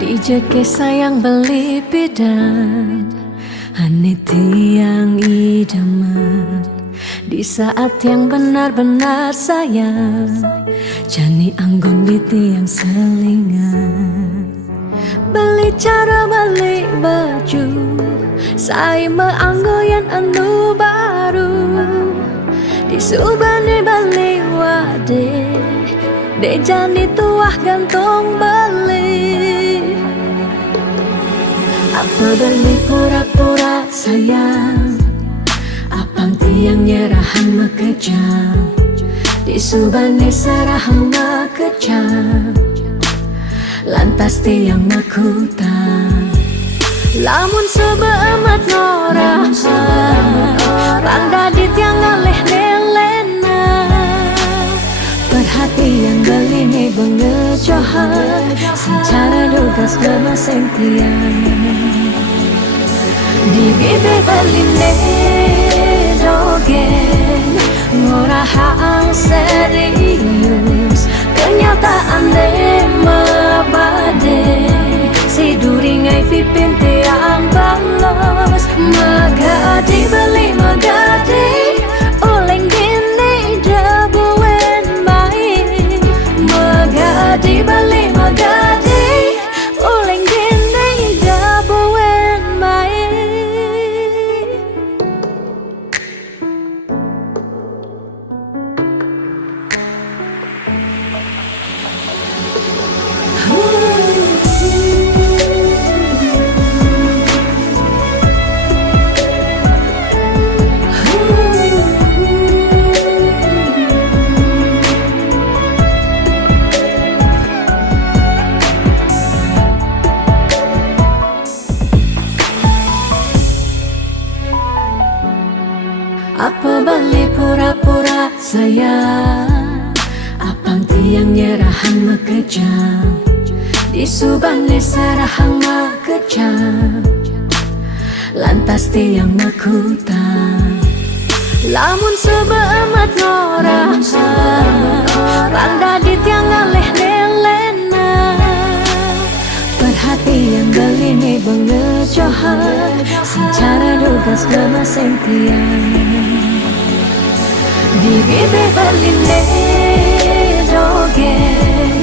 Dijeke sayang beli bidan Ane tiang idaman di saat yang benar-benar sayang Jani anggon di tiang selingan Beli cara beli baju Saya meanggoyan anu baru Disubani beli wade De jani tuah gantong beli Apa beli pura-pura sayang Apang tiang nyerahan mekejam Disubani serahang mekejam Lantas tiang makutang Lamun sebeemat norahan Rangda di tiang ngaleh nelena Perhatian beli nih bengejohan Secara dugas bemaseng tiang Di bibir beli dogen ngorahang serius kenyataan de mabade si duringai pipin tiang balos magadi beli magadi oleng gini dabuen mai magadi beli magadi oleng gini dabuen mai. Apa balik pura-pura sayang Apang tiang nyerahan mekejam Disubani serahang mekejam Lantas tiang makutang Lamun sebeemat norahan Rangda di tiang ngaleh nelena Perhatian beli nih bengejohan Secara dugas bemaseng tiang Di bibir beli dogen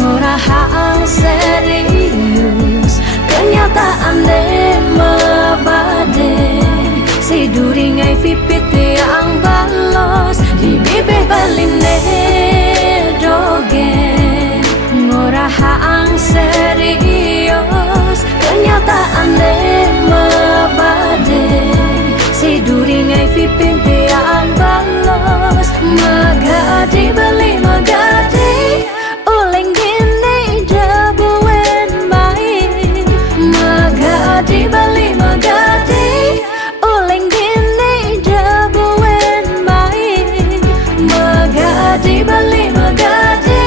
ngorahang serius kenyataan de mabade si duringai pipit tiang balos di bibir beli dogen ngorahang serius kenyataan de mabade si duringai pipin tiang balos magadi beli magadi oleng gini dabuen mai magadi beli magadi oleng gini dabuen mai magadi beli magadi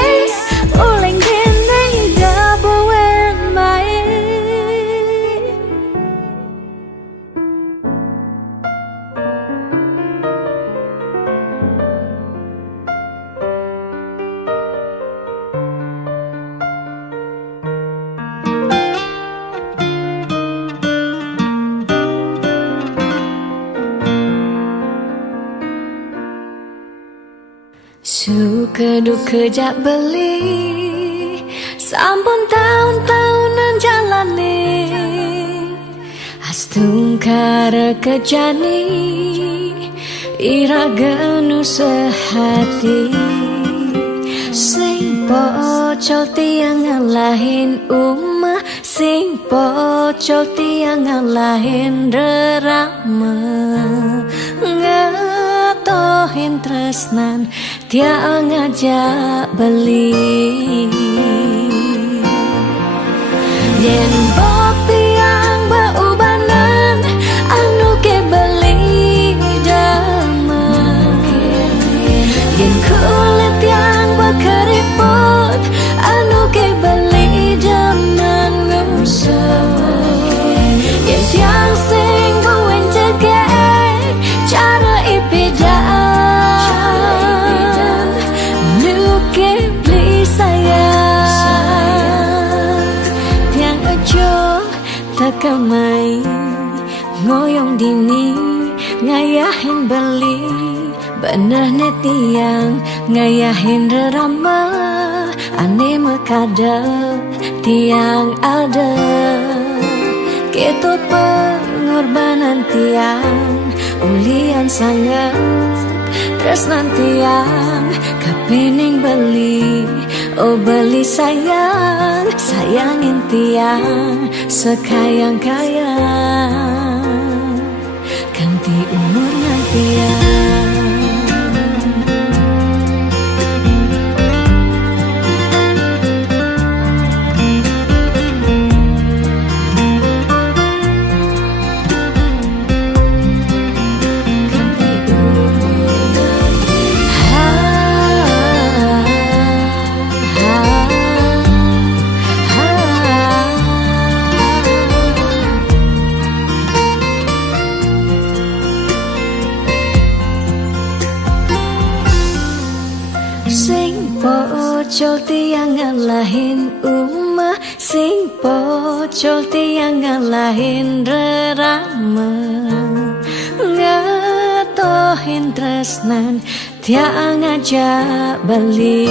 oleng gini dabuen mai. Suka duka jak beli sampun tahun-tahunan jalani astung kara kejani iraganu sehati sing pocol tiang ngalahin umah sing pocol tiang ngalahin rerama ngatohin tresnan tiang ngajak beli yen bok tiang beubanan anu ke beli damai yen kulit tiang bekeriput anu ke beli daman ngusut yen tiang sing buen jegek cara ipidan nuke beli sayang tiang Takamai ngoyong dini ngayahin beli benar netiang ngayahin rerama ane mekada tiang ada ketut pengorbanan tiang ulian sangat tresnan tiang kapening beli oh beli sayang sayangin tiang sekayang-kayang ganti umurnya tiang. Sing pocol tiang ngalahin umah, sing pocol tiang ngalahin rerama, ngatohin tresnan tiang ngajak beli.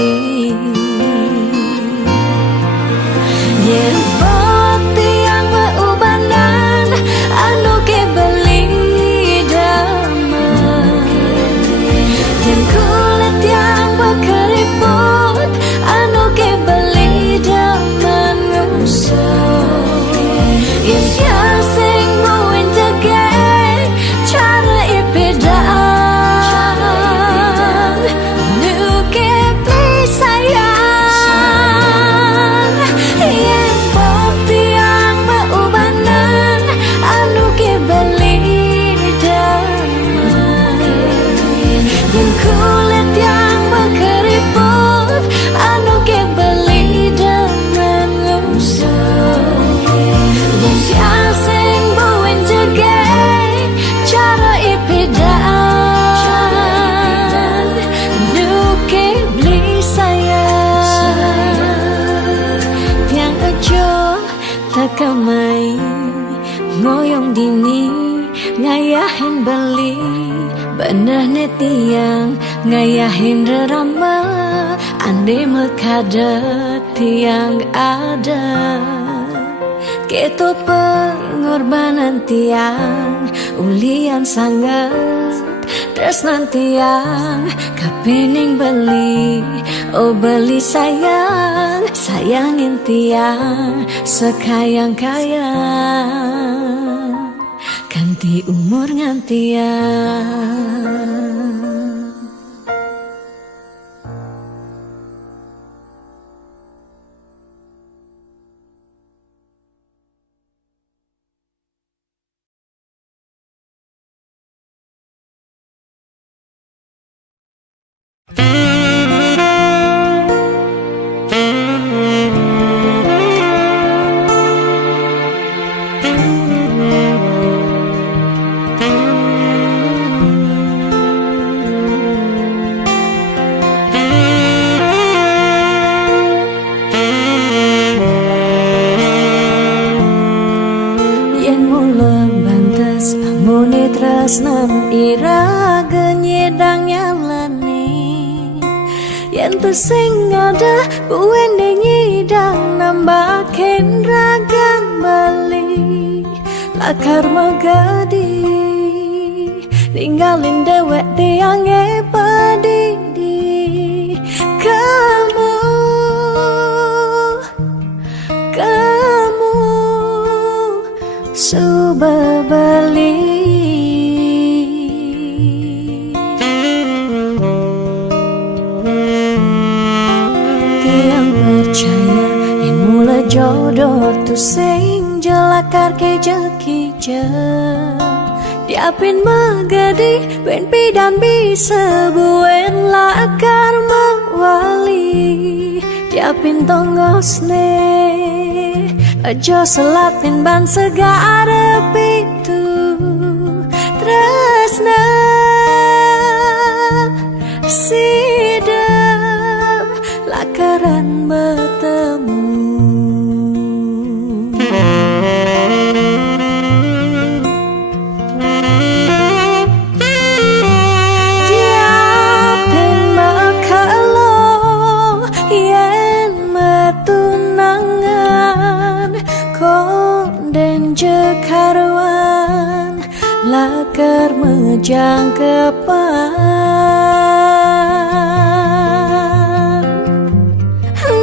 Yen pok tiang beubanan anu ke beli dama, yen kulit tiang keriput anu ke beli daman ngusuk yen tiang sing buin tegek cara ipedaan nu ke beli sayang yen pok tiang beubanan anu ke beli daman yen kulit tiang keriput anu ke beli dengan ngusuk yen tiang sing buin tegek cara ipedaan nu ke beli sayang tiang aja takamai ngoyong dini ngayahin beli benar netiang ngayahin rerama ande mekada tiang ada keto pengorbanan tiang ulian sangat tresnan tiang kapening beli oh beli sayang sayangin tiang sekayang-kayang ganti umur ngantiang. Tresnan iraga nyedang nyalani yen sing ada buende nyidang nambahin ragan bali lakar magadi ninggalin dewek tiang pedidi kamu subah bali jodoh tu sing jelakar ke jekija diapin magadi ben pidan bisa buen lakar mawali diapin tongosne aja selapin ban segara pitu tresna sida lakaran bertemu laker menjangkepan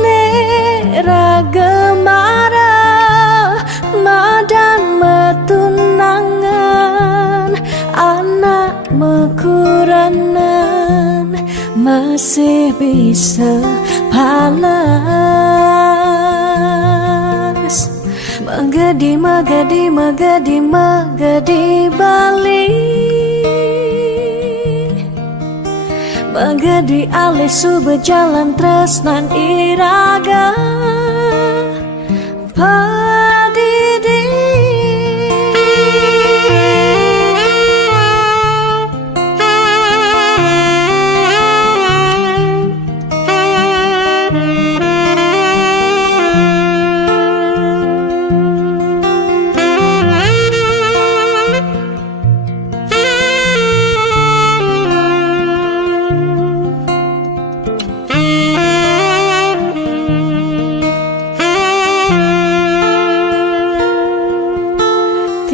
nera gemara madang metunangan anak mekuranan masih bisa palas magadi magadi magadi magadi Bali magadi alih sube jalan tresnan iraga padidi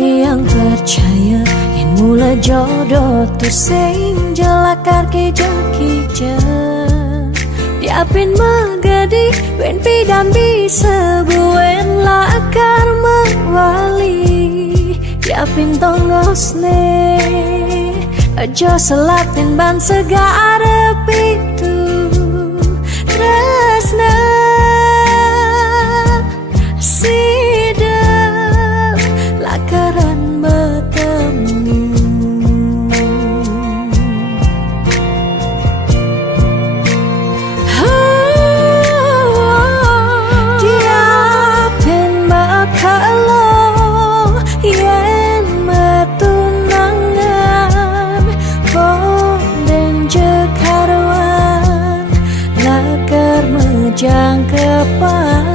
tiang percaya yen mula jodoh tu sing jelakar kijang-kijang diapin magadi wen pidam bisa buen lakar mewali diapin tongosne aja selatin ban segara pitu tresna lakaran bertemu diapin makalo yen metunangan bonden jekaruan lakar menjangkepan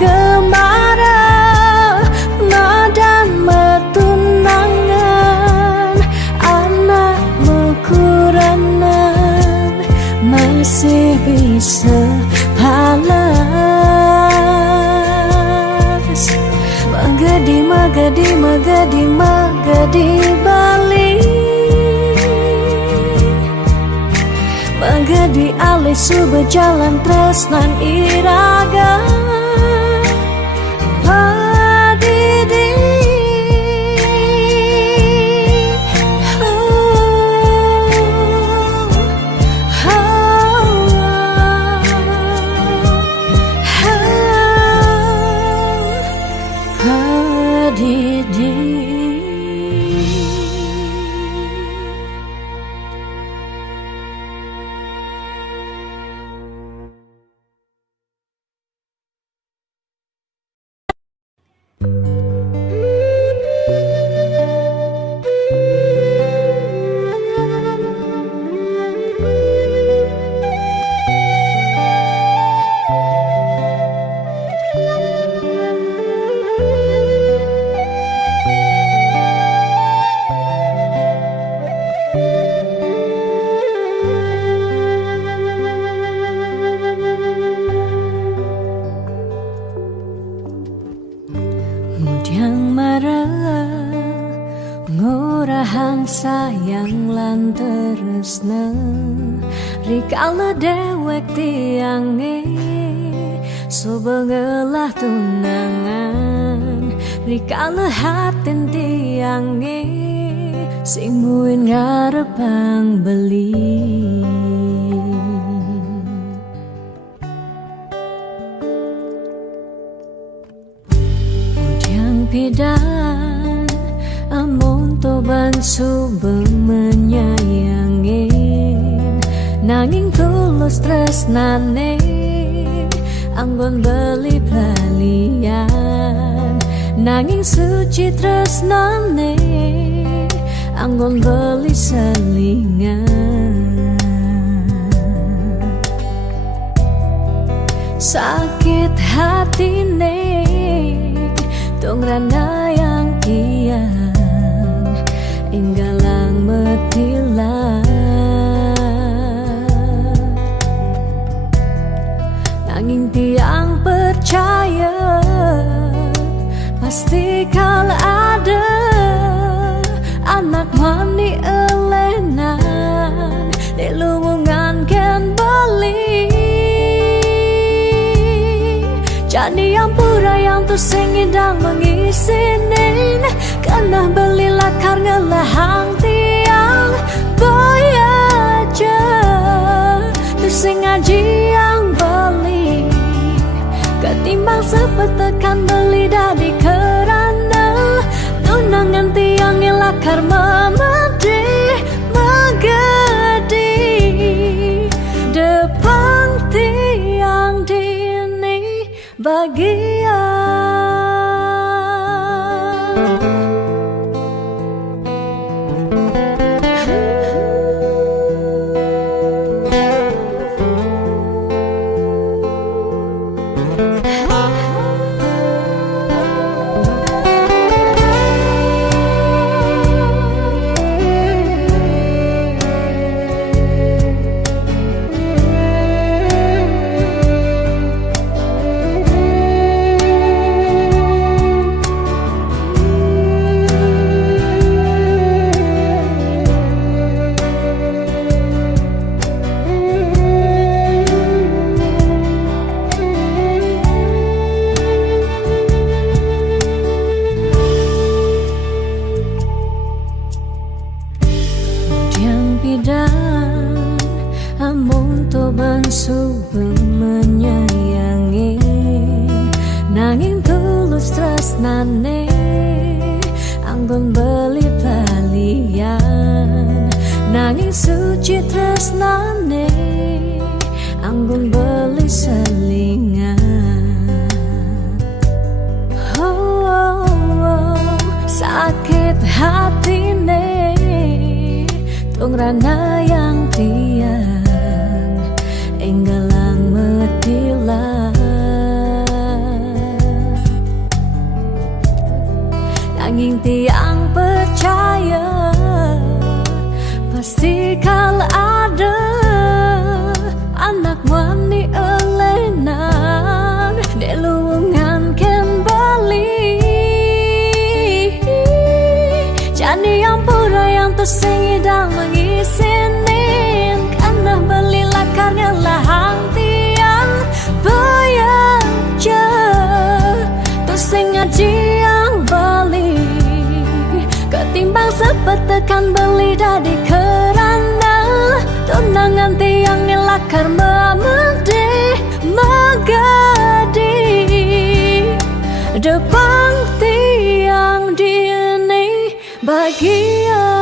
gemara madan metunangan anak mekuranan masih bisa palas magadi magadi magadi magadi Bali magadi alih sube jalan tresnan iraga ngurahang sayang lan tresna rikala dewek tiange subengelah tunangan rikala hatin tiange sing muin ngarepang beli udiang pidan amun toban sube menyayangin nanging tulus tresnane anggon beli pelalian nanging suci tresnane anggon beli selingan sakit hatine tong rana yang kian inggalang metilan nanging tiang percaya Jadi yang pura yang tu sing indang mengisinin Kena belilah karena lahang tiang Boy aja tu sing ngaji yang beli Ketimbang sepetekan beli dari kerana Tunangan tiang ilakar memedi Megedi Depan tiang dini bagian Amun to bangsu menyayangi Nanging tulus tresnane Anggun beli balian Nanging suci tresnane Anggun beli selingan Sakit hatine Tung rana yang tiang Enggalang metilah Nanging tiang percaya Pasti kal ada Anak wani elenan Delungan ken bali Jadi yang pura yang tu sing idang mengisinin Karena belilah karena lahang tiang Bayaja tu sing ngaji yang beli Ketimbang sepetekan beli dari kerana Tunangan tiang nilakar memedi Megadi Depan tiang dini bagian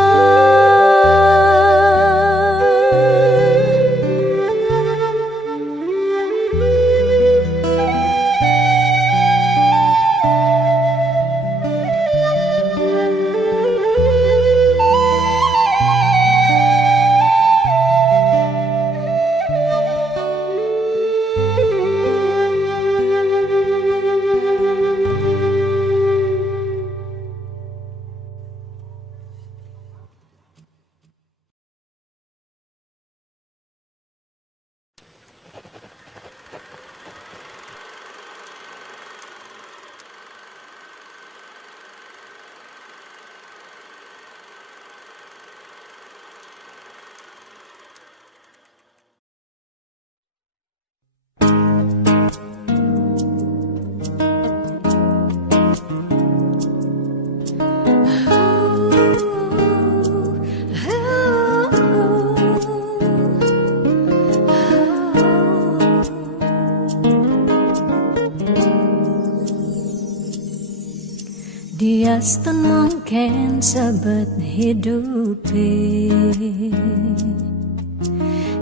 Dia mungkin sebet hidupi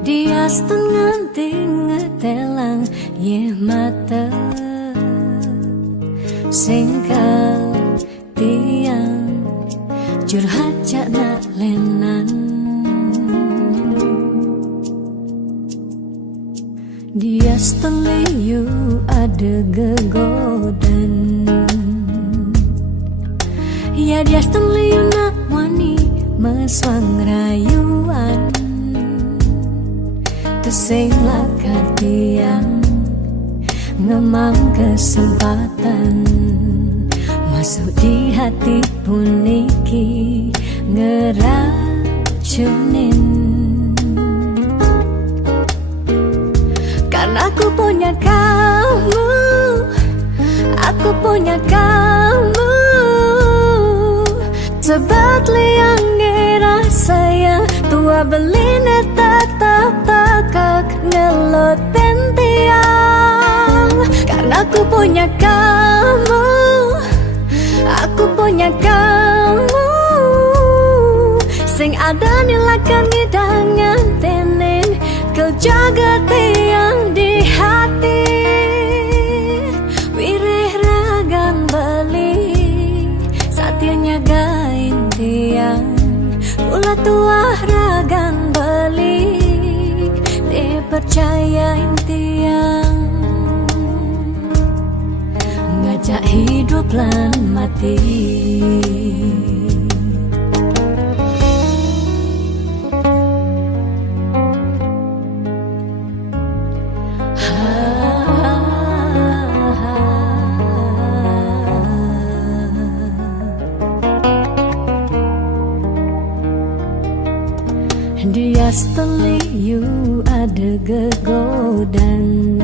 Dia nganti ngetelang ye mata Singkal tiang curhat cakna lenan Dia liu ada gegodan Ya dia liu nak wani meswang rayuan Tesing lakar tiang ngemang kesempatan Masuk di hati puniki ngeracunin Karena aku punya kamu aku punya kamu. Sebab liang ngira sayang tua beline tetap takak ngeloten tiang. Karena aku punya kamu, aku punya kamu. Sing ada nilakan ngidangan tenen kau jaga tiang di hati. Wireh ragan beli satianya gain tiang. Pula tua ragan beli dipercayain tiang. Ngajak hidup lan mati. Dia seteliu ada gegodan.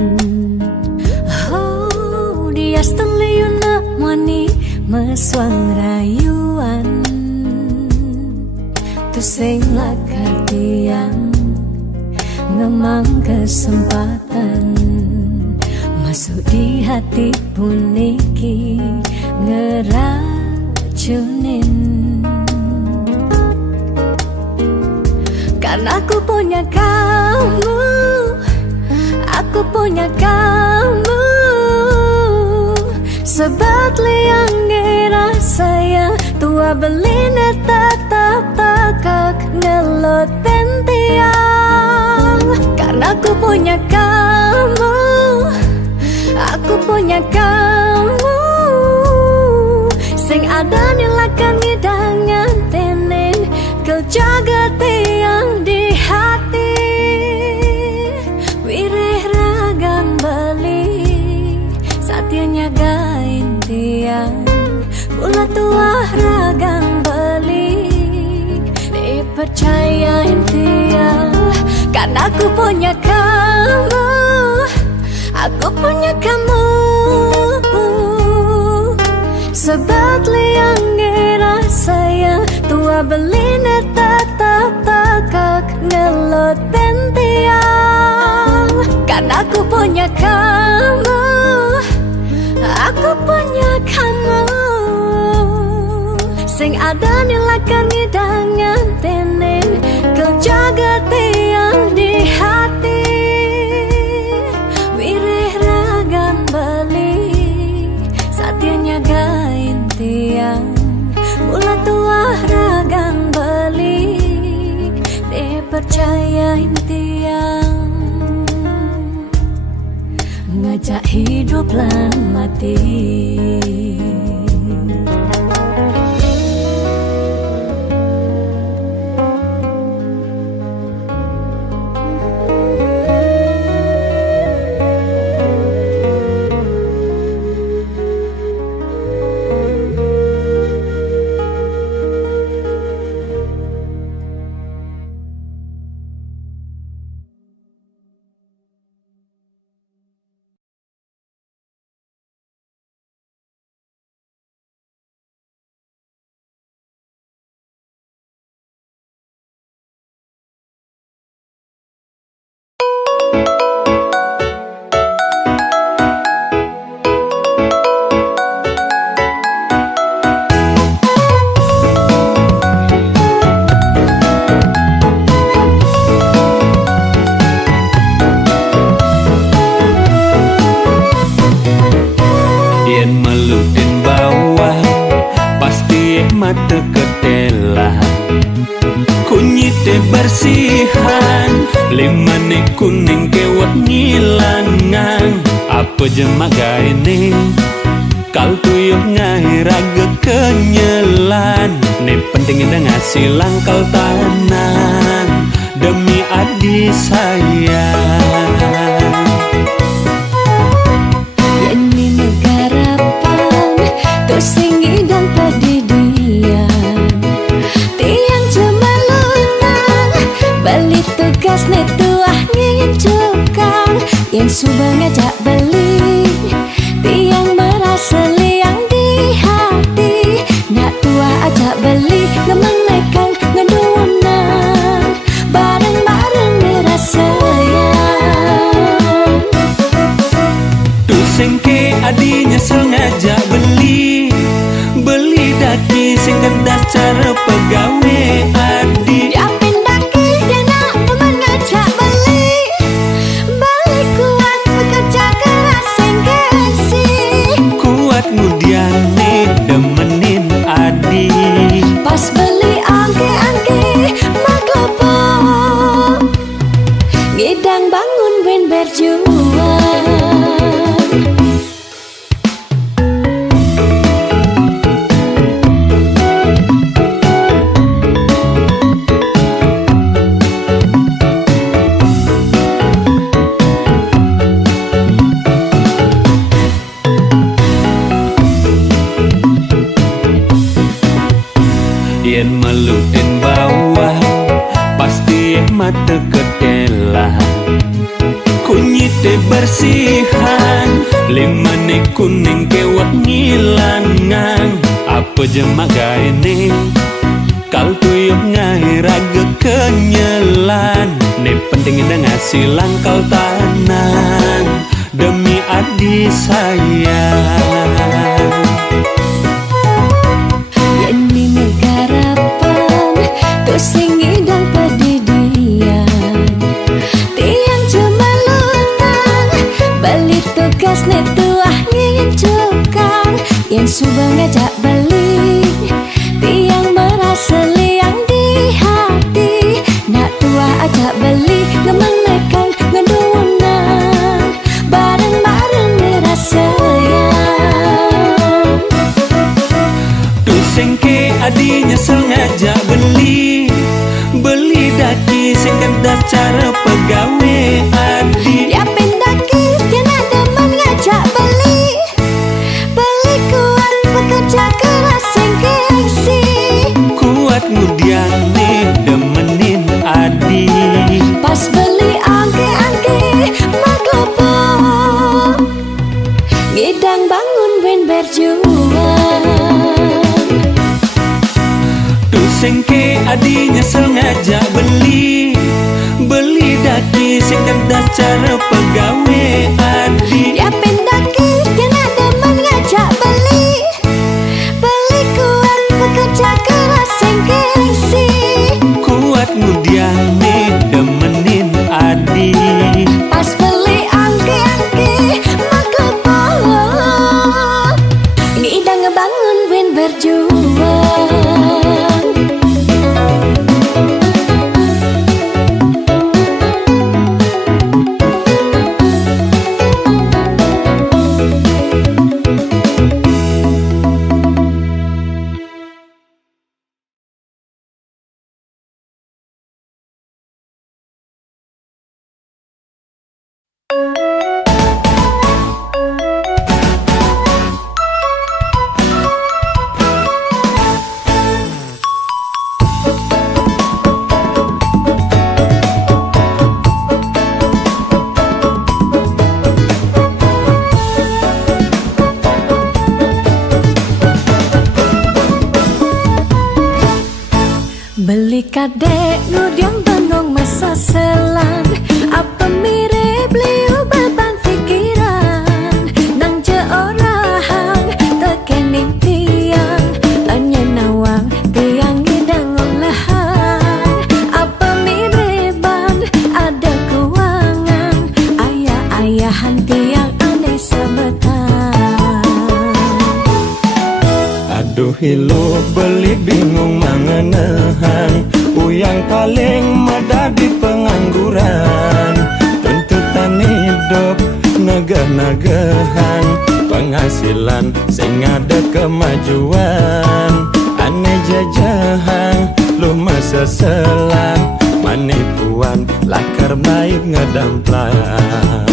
Oh, dia seteliu nak mani meswang rayuan. Tu sing lakar tiang ngemang kesempatan masuk di hati puniki ngeracunin. Karena aku punya kamu, aku punya kamu. Sebab liang ngira sayang tua beline tetap takak ngeloten tiang. Karena aku punya kamu, aku punya kamu. Sing ada nilakan ngidangan tenen kau jaga tiang di hati. Wireh ragan beli satianya gain tiang. Pula tua ragan beli dipercayain tiang. Karena aku punya kamu, aku punya kamu. Sebab liang ngira sayang tua beline tetap takak ngeloten tiang. Karena aku punya kamu, aku punya kamu. Sing ada nilakan ngidangan tenen kau jaga tiang di hati. Wireh ragan beli satianya gain tiang. Pula tua ragan beli dipercayain tiang. Ngajak hidup lan mati. Bersihan limane kuning kewat ngilangan apa jemaga ini kal tuyuh ngai raga kenyelan ne penting ida ngasih langkal tanan demi adi sayang. Ini negara pan terus singgi dan pedidian tiang cemalutan balik tugas netuah ngingin cukang yang subang ngajak beli tiang merasa adinya sengaja beli daki sing kedah cara pegawe adi. Diapin daki dia nak teman ngajak beli kuat bekerja keras sing gengsi. Kuat ngudiane demenin adi. Pas beli angke-angke maklopo ngidang bangun ben berjuang. Yen meluin bawah pasti mata ketela. Kunyite bersihan limane kuning kewat ngilangan. Apa jemaga ini kal tuyuh ngai raga kenyelan. Ne penting ida ngasih langkal tanan demi adi sayang. Sing idang pedidian tiang cemalutan balik tugas netuah ngingin cukang yang subang ngajak balik tiang merasa liang di hati nak tua ajak beli ngemenekang ngedunan bareng-bareng ngerasa sayang. Tuh sengke adinya sengaja beli daki sing kedah cara pegawe adi. Diapin daki dia nak demen ngajak beli kuat bekerja keras sing gengsi. Kuat ngudiane demenin adi. Pas beli angke-angke maklopo ngidang bangun ben berjuang. Tuh sengke adinya sengaja beli daki sing kedah cara pegawe adi. Diapin daki dia nak demen ngajak beli kuat bekerja keras sing gengsi. Kuat ngudiane demenin adi. Pas beli angke-angke maklopo ngidang ngebangun ben berjuang. Beli kadek nudiang bengong masa selan apa mirip beliau beban pikiran nang je orang tekening tiang anya nawang tiang ngidang olahan apa mireban ada keuangan ayah-ayahan tiang aneh sebetan. Aduh hilu beli bingung mangenahan uyang paling medadi pengangguran. Tuntutan hidup negah-nagahan penghasilan sing ada kemajuan. Aneh jajahan lu masa selang manipuan lakar naik ngedamplang.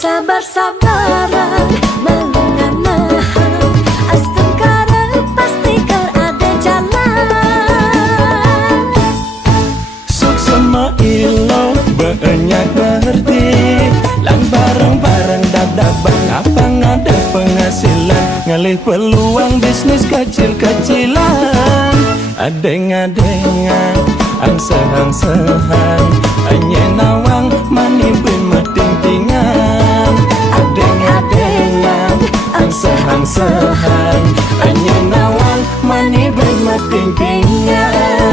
Sabar-sabaran mengenang astengkara pasti kau ada jalan. ngalih peluang bisnis kecil-kecilan. Adeng-adengan, angsehan-sehan, anye nawang mani ben meting-tingan. Adeng-adengan, angsehan-sehan, anye nawang mani ben meting-tingan.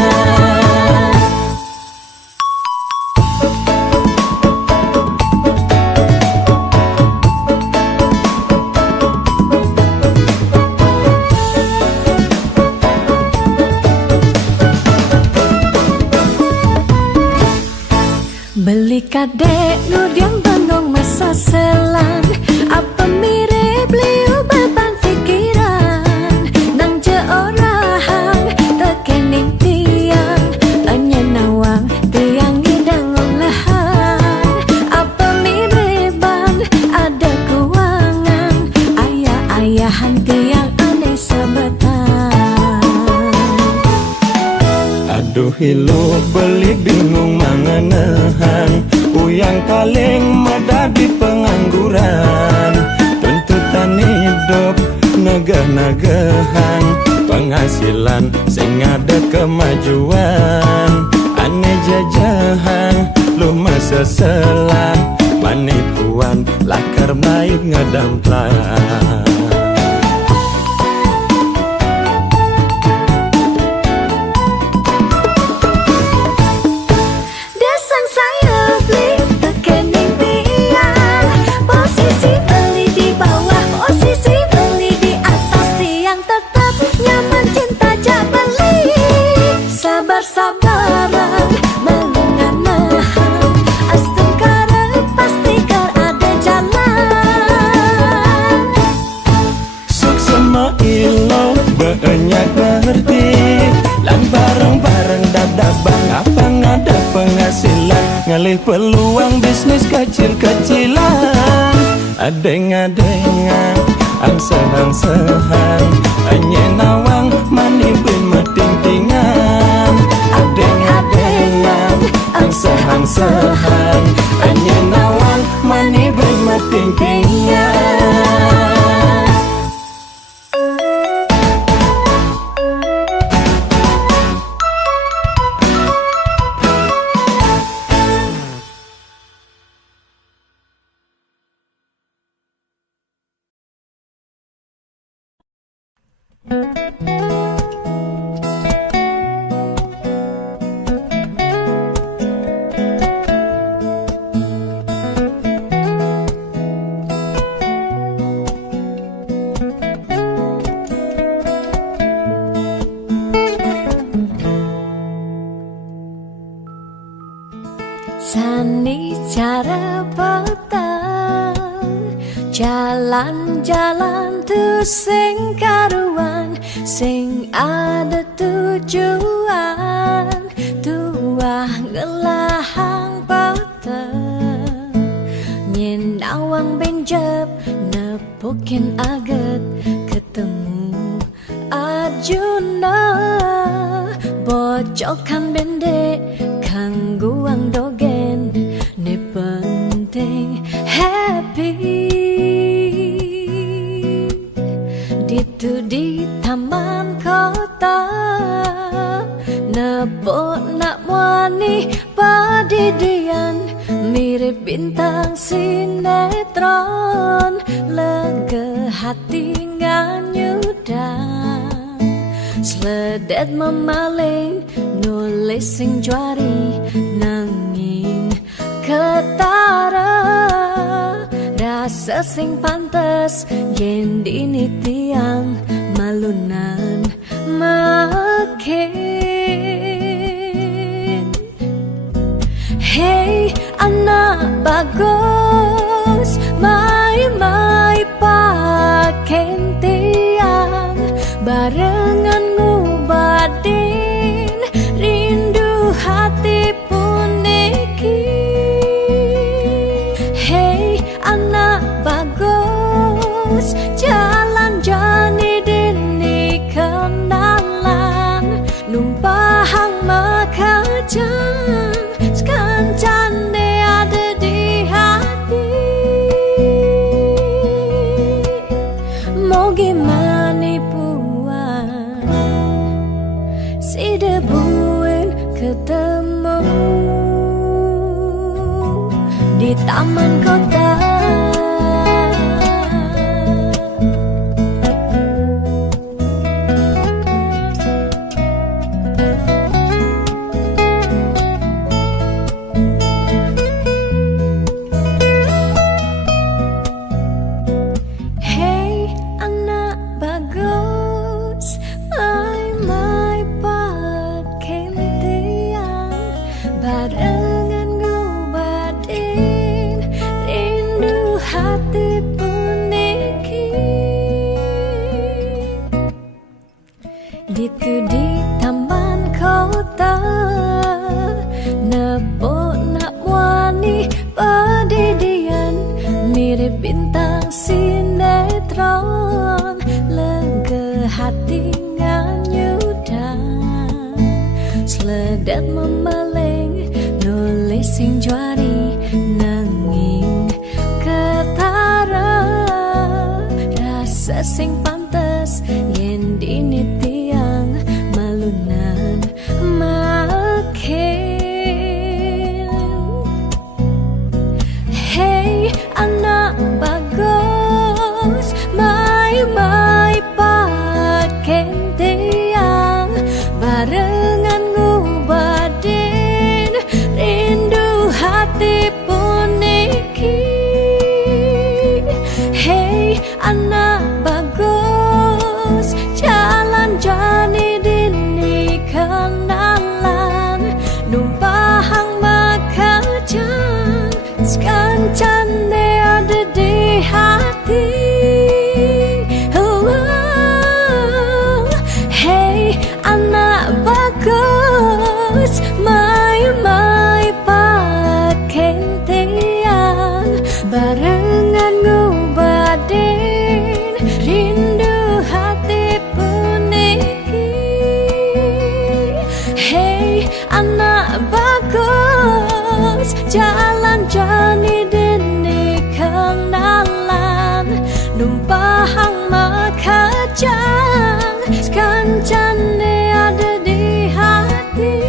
Beli kadek nudiang bandung masa selang, apa mirip liu beban pikiran. Nang je orang tekening tiang, anya nawang tiang hidang olahan. Apa miriban ada keuangan, ayah-ayahan tiang aneh sebetan. Aduh hilu beli bingung mangenehan, uyang paling mudah di pengangguran. Tuntutan hidup negah-negahan, penghasilan sing ada kemajuan. Ane jajahan lu masa selang, manipuan lakar main ngedamplang. Sabar-sabaran mengenang astengkara pastikan ada jalan. Suksema ilo banyak ngerti, lan bareng-bareng dadabang apa ngada penghasilan. Ngalih peluang bisnis kecil-kecilan. Adeng-adengan, angsehan-sehan, anye nawang mani ben meting-tingan. Adeng-adengan, angsehan-sehan, anye nawang mani ben meting-tingan. Sani cara petang, jalan-jalan tu sing karuan, sing ada tujuan, tuah ngelahang petang. Nyen awang benjep nepukin aget, ketemu Arjuna, bocokan bendek kangguang dogen, ne penting happy. Ditu di taman kota, nebok nak wani padidian, mirip bintang sinetron, lega hati nganyudan. Sledet memaling, nulis sing juari, nanging ketara. Rasa sing pantes, yen dini tiang malunan makin. Hey anak bagus, mai-mai paken tiang, barengan ngubadin rindu hati puniki. Hey anak bagus, jalan jani dini kenalan, numpahang makajang, sekancan de ada di hati. debuin ketemu di taman kota. Hey anak bagus, my pakai tiang barengan ngobatin rindu hati puniki. Ditu di taman kota nepok nak wani padidian mirip bintang sinetron lega hati nganyudan seledet memeleng nulis sing juari nanging ketara rasa sing pantes yen dini tiang malunan makin. Hey anak bagus, my pakai tiang barengan ngobatin rindu hati puniki. Hey anak bagus, jalan jani dini kenalan numpahang makajang sekancane ada di hati. Hey anak bagus, my pakai tiang barengan ngobatin rindu hati puniki. Hey anak bagus, jalan jani dini kenalan numpahang makajang sekancane ada di hati.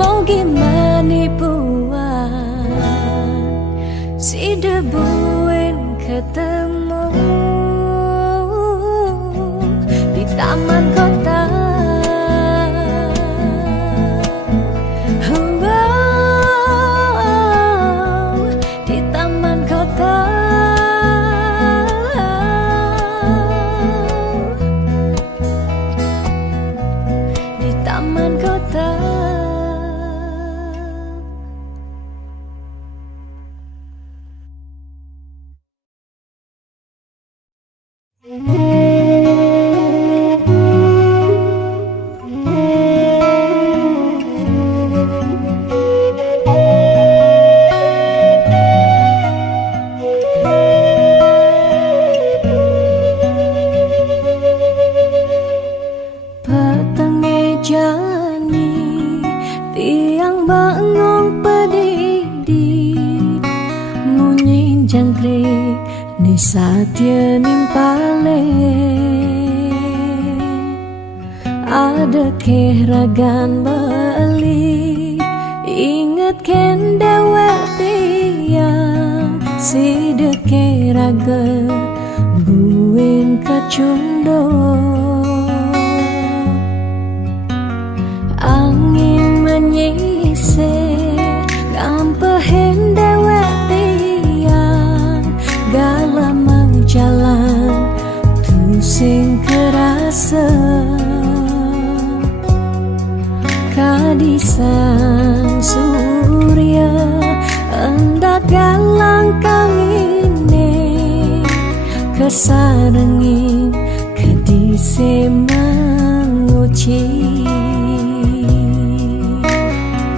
Mau gimana buat si debuin ketemu di taman kota. Di taman kota. Di taman kota. Petenge jani tiang bangong pedidi munyi jangkrik ni satya nimpale ada keragan beli inget ken dewek tiang si dekeraga buin kacundo. Angin menyisir gampehen dewek tiang galamang jalan tusing kerasa kadisan surya endak galang kangine kesarengin kedise manguci.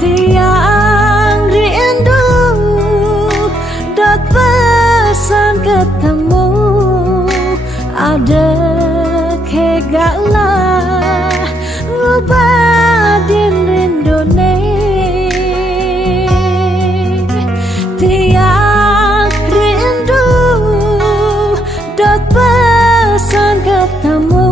Tiang rindu dot pesan ketemu ada kegala ngubadin rindone. Tiang rindu dot pesan ketemu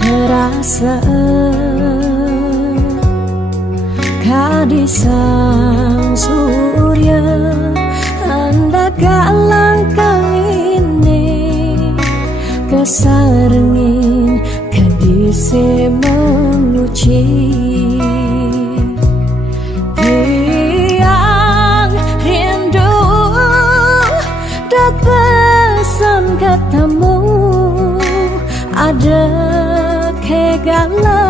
kerasa di sang surya hendak langkah ini kesarengin kedise menguci tiang rindu dat pesan ketemu ada kegala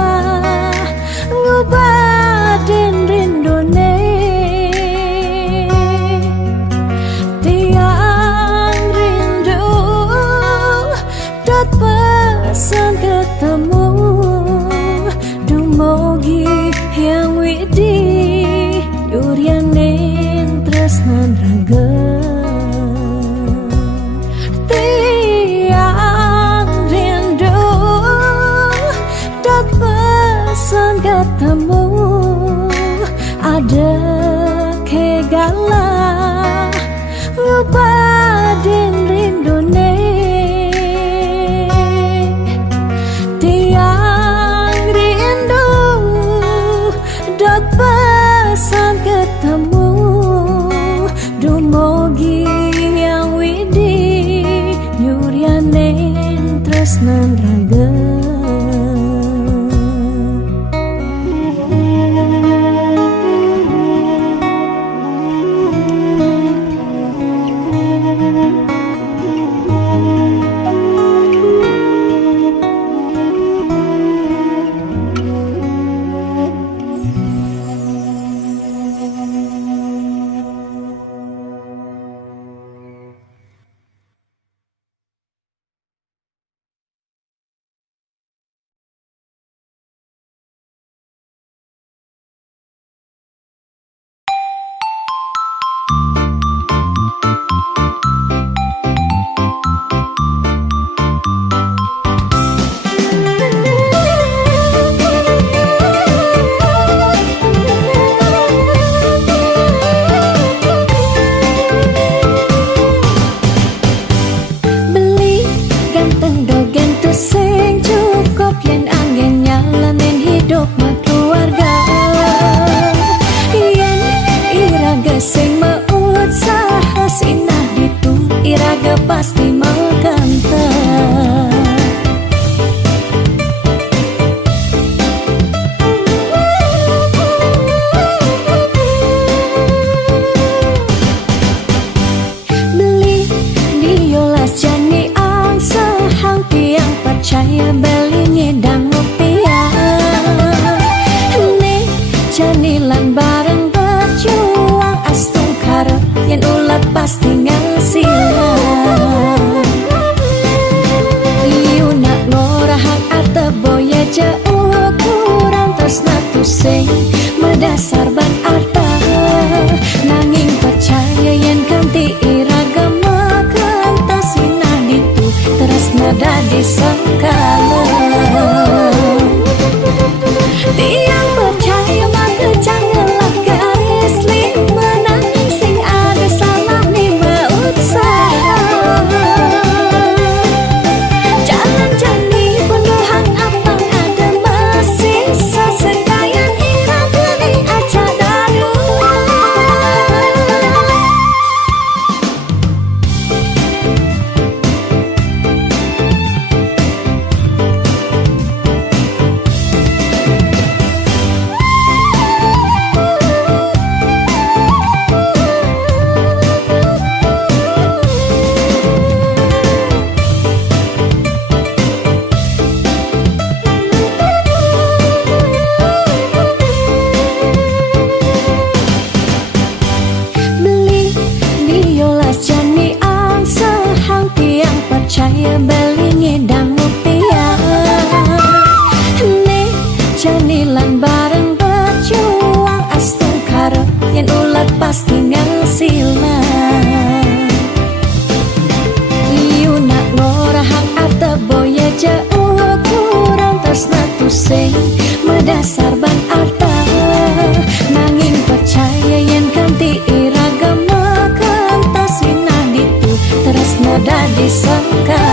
ngubadin rindone tiang rindu dat pesan ketemu dumogi yang widi yuryanin tresnan raga tiang rindu dat pesan ketemu ada kegala ngepadin rindone tiang rindu dat pesan ketemu dumogi yang widi nyuryanin tresnan raga pasti mengkanta beli diolas jani ang sahang tiang percaya beli nyedang rupiah nih janilan bareng berjuang astung karep yang ulat pasti ngasilah ukuran tresna tusing medasar ban arta nanging percaya yen kanthi iragama kantasina ditu tresna dadi sengkala tiang percaya maka janganlah garis lima nanging sing ada salah lima usaha jalan jani penuhan apa sekayan irama ni aja daru percaya beli nyedang rupiah nih janilan bareng berjuang astung karep yang ulat pasti ngasilah liuna ngorahang arta boya jauh kurang tresna tusing medasar ban arta nanging percaya yen kanthi iragama kantasina ditu tresna dadi sangka